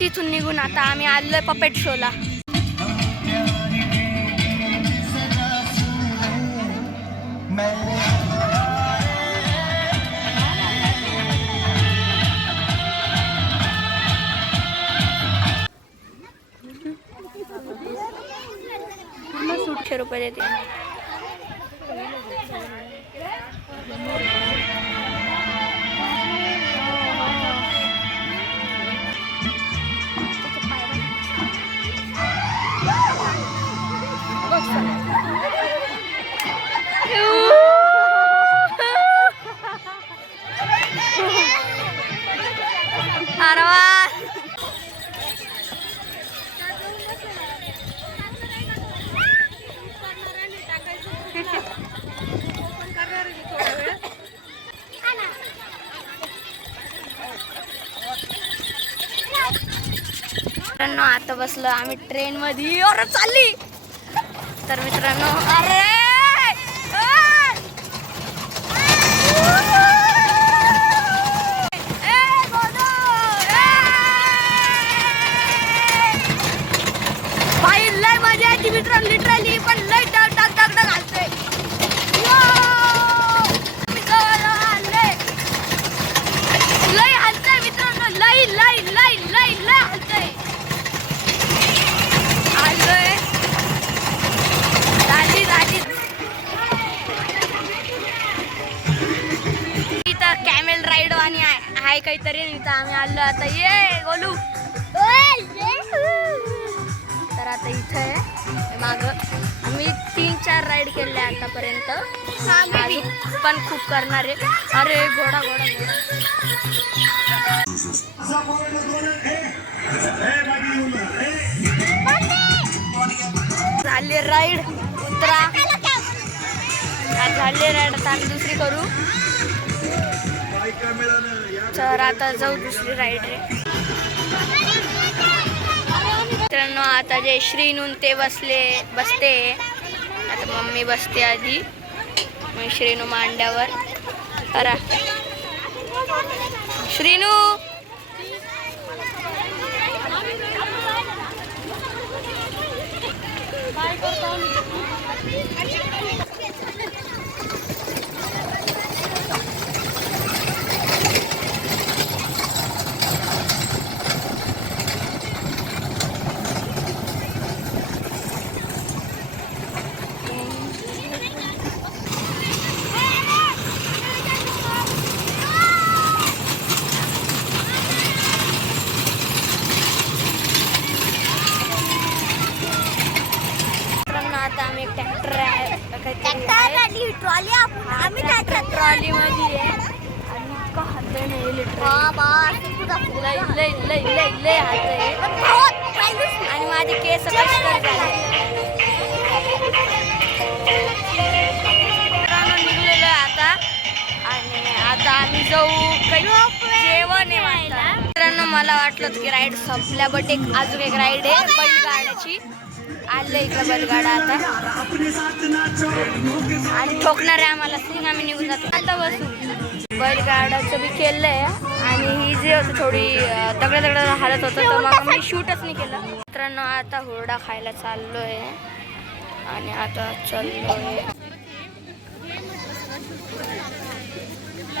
तिथून निघून आता आम्ही आलोय पपेट शोला. ₹100 देते. मित्रांनो आता बसलो आम्ही ट्रेन मध्ये. अरे चालली. तर मित्रांनो अरे भाई लय मजा येते मित्रांनो लिटरली. पण लय टक टक टक टक घालतोय. लय हलतंय मित्रांनो. लय लय लय लय लय हलतंय. आलोय दादी दादी. इथं कॅमेल राईड आणि आहे काहीतरी. इथं आम्ही आलो आता. ये गोलू. तर आता इथं आहे माग. आम्ही 3-4 राईड केले आतापर्यंत. पण खूप करणार आहे. अरे घोडा घोडा घोडा. झाले राईड. उतरा. झाले राईड. आता आम्ही दुसरी करू. तर आता जाऊ दुसरी राईड रे. मित्रांनो आता जे श्रीनून ते बसते. आता मम्मी बसते आधी. मग श्रीनू मांड्यावर. अरा श्रीनू. ट्रॉली मध्ये आहे आणि इतकं हात नाही लिटरली. लय लय लय लय लय हात आहे. आणि माझे केस कष्ट झाले. निघलेलो आता. आणि आता आम्ही जाऊ काही जेवण व्हायला. मित्रांनो मला वाटलं की राईड संपल्या. बट अजून एक राईड आहे बैलगाड्याची. आले इकडं बैलगाडा आता. आणि ठोकणार आहे आम्हाला. सिंग आम्ही निघून जातो. आता बसू. बैलगाड्याचं बी केलंय. आणि ही जे होतं थोडी दगड हालत होतं. तर मग मी शूटच नाही केलं. मित्रांनो आता हुरडा खायला चाललोय. आणि आता चाललोय.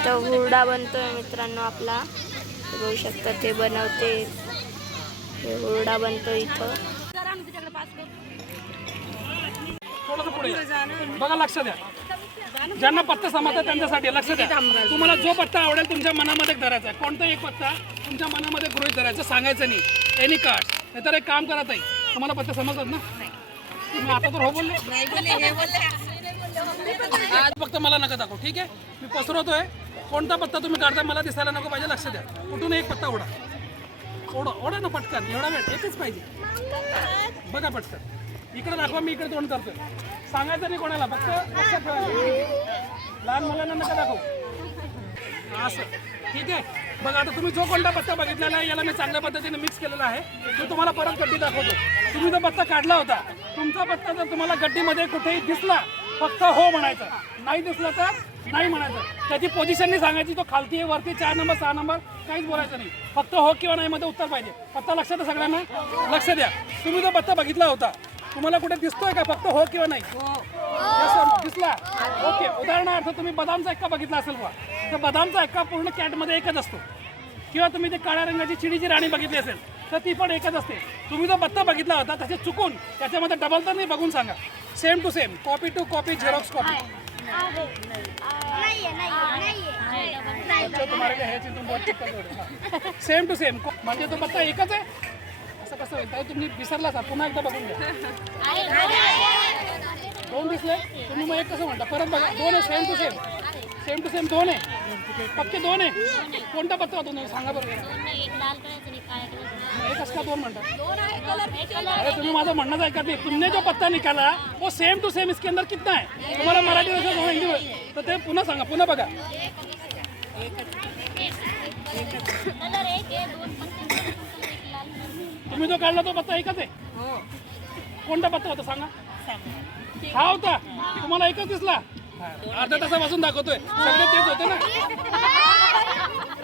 तर हुरडा बनतोय मित्रांनो आपला. बघू शकता ते बनवते. हुरडा बनतोय इथं. बघा लक्ष द्या. ज्यांना पत्ता समजतात त्यांच्यासाठी लक्ष द्या. तुम्हाला जो पत्ता आवडेल तुमच्या मनामध्ये धरायचा आहे. कोणता एक पत्ता तुमच्या मनामध्ये गृहीत धरायचा. सांगायचं नाही एनी कार्ड. नाहीतर एक काम करत आहे. तुम्हाला पत्ता समजतात ना. तुम्ही आता तर हो बोलले. आज फक्त मला नका दाखव. ठीक आहे. मी पसरवतोय. कोणता पत्ता तुम्ही काढता मला दिसायला नको पाहिजे. लक्ष द्या. कुठून एक पत्ता ओढा. ओढा ना पटकन. एवढा वेळ एकच पाहिजे. बघा पटकन. इकडे दाखवा. मी इकडे तोंड करतोय. सांगायचं नाही कोणाला. फक्त लक्षात ठेवायचं. लहान मुलांना नका दाखव. असं ठीक आहे. बघा आता तुम्ही जो कोणता पत्ता बघितलेला आहे याला मी चांगल्या पद्धतीने मिक्स केलेला आहे. मी तुम्हाला परत गड्डी दाखवतो. तुम्ही जो पत्ता काढला होता तुमचा पत्ता जर तुम्हाला गड्डीमध्ये कुठेही दिसला फक्त हो म्हणायचं, नाही दिसला तर नाही म्हणायचं. त्याची पोझिशन नाही सांगायची, तो खालती आहे वरती 4 नंबर 6 नंबर काहीच बोलायचं नाही. फक्त हो किंवा नाही मध्ये उत्तर पाहिजे. पत्ता लक्षात आहे सगळ्यांना? लक्ष द्या. तुम्ही जो पत्ता बघितला होता तुम्हाला कुठे दिसतोय का फक्त हो किंवा नाही? दिसला? ओके. उदाहरणार्थ तुम्ही बदामचा एक्का बघितला असेल बा, तर बदामचा एक्का पूर्ण कॅटमध्ये एकच असतो. किंवा तुम्ही ते काळ्या रंगाची चिडीची राणी बघितली असेल तर ती पण एकच असते. तुम्ही जो पत्ता बघितला होता त्याचे चुकून त्याच्यामध्ये डबल तर नाही बघून सांगा. Same to same, copy to copy, xerox copy. Same to same म्हणजे तो पत्ता एकच आहे असं कसं होईल? तर तुम्ही विसरला सर, पुन्हा एकदा बघून घ्या. 2 दिसले तुम्ही मग एक कसं म्हणता? परत बघा. 2 आहे. Same to same, same to same 2 आहे. पक्के 2 आहे. कोणता पत्ता होतो सांगा बरं? एकच का 2 म्हणता? अरे तुम्ही माझं म्हणणंच ऐकत नाही. तुमने जो पत्ता निकाला वो सेम टू सेम इसके अंदर कितना है? तुम्हाला मराठी भाषा हिंदी तर ते पुन्हा सांगा, पुन्हा बघा. तुम्ही जो काढला तो पत्ता एकच आहे. कोणता पत्ता होता सांगा? हा होता. तुम्हाला एकच दिसला? अर्ध्या तासापासून दाखवतोय. सगळे तेच होते ना.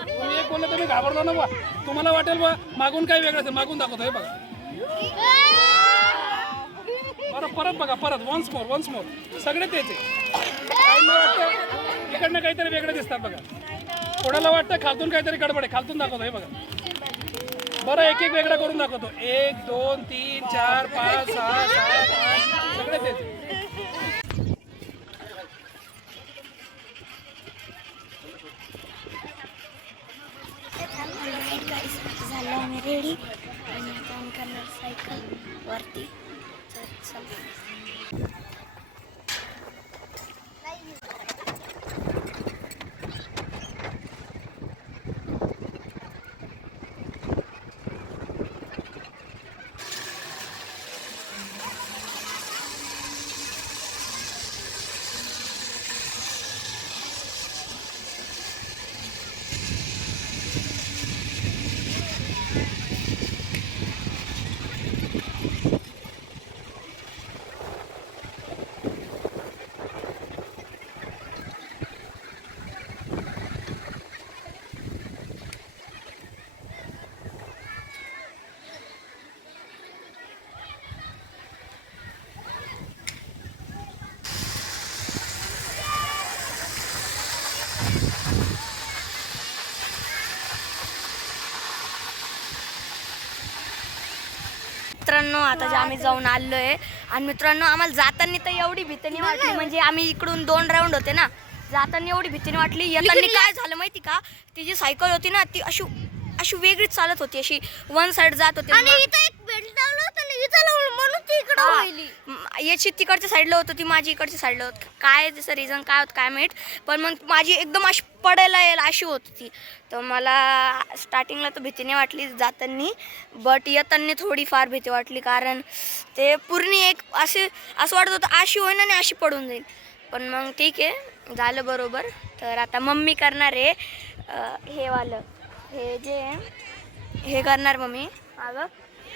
तुम्ही एक बोलले तुम्ही घाबरलो ना बा. तुम्हाला वाटेल बा मागून काही वेगळं असेल. मागून दाखवतोय बघा. बरं परत बघा. परत वन्स मोर सगळे तेच आहे. काहींना वाटतं इकडनं काहीतरी वेगळे दिसतात बघा. कोणाला वाटतं खालतून काहीतरी गडबड आहे. खालतून दाखवतोय बघा. बरं एक एक वेगळा करून दाखवतो. 1 2 3 4 5 6 7 8 सगळे तेच. झालं आम्ही रेडी आणि आता आम्ही करणार सायकल वरती. मित्रांनो आता जे आम्ही जाऊन आलोय आणि मित्रांनो आम्हाला जाताना तर एवढी भीती नाही वाटली. म्हणजे आम्ही इकडून 2 राऊंड होते ना, जाताना एवढी भीती नाही वाटली. येताना काय झालं माहिती का, ती जी सायकल होती ना ती अशी अशी वेगळीच चालत होती. अशी वन साइड जात होती. याची तिकडच्या साईडला होत होती, माझी इकडच्या साईडला होत. काय त्याचं रिझन काय होतं काय माहीत, पण मग माझी एकदम अशी पडायला यायला अशी होत होती. तर मला स्टार्टिंगला तर भीती नाही वाटली जाताना, बट येताना थोडीफार भीती वाटली. कारण ते पूर्ण एक असं वाटत होतं अशी होईन आणि अशी पडून जाईल. पण मग ठीक आहे, झालं बरोबर. तर आता मम्मी करणार आहे हे वालं, हे जे हे करणार मम्मी मागं.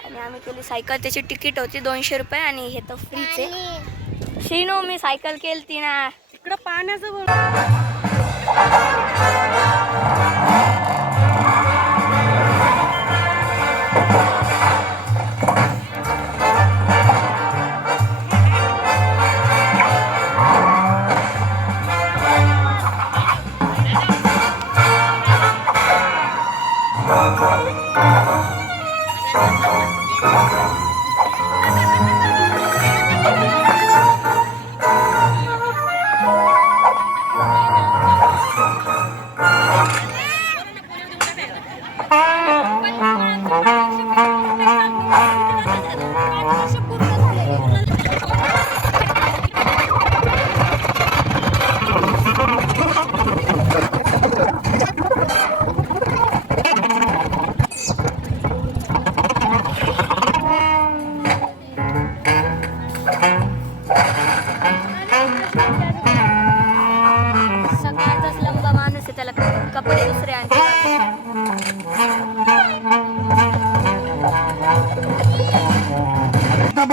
आणि आम्ही केली सायकल. त्याची तिकीट होती 200 रुपये आणि हे तर फ्रीच आहे. शिनो मी सायकल केली ना इकडं पाण्याचं सकाळचाच लंबा माणूस आहे, त्याला कपडे दुसरे आणते.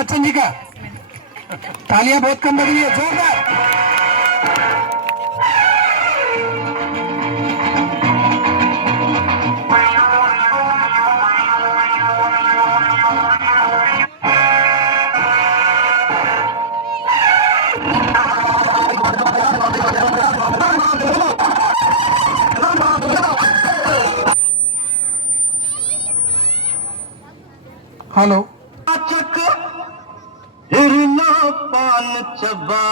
बच्चन जी का। तालियां बहुत कम बज रही है, जोरदार। हेलो। हिरना पान चबा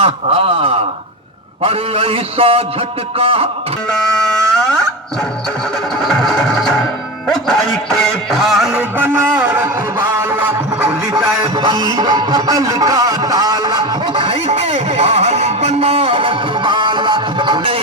आहा, अरे ऐसा झटका खाई के पान बनारस वाला खुल जाए बंद अकल का ताला। खाई के पान बनारस वाला खुले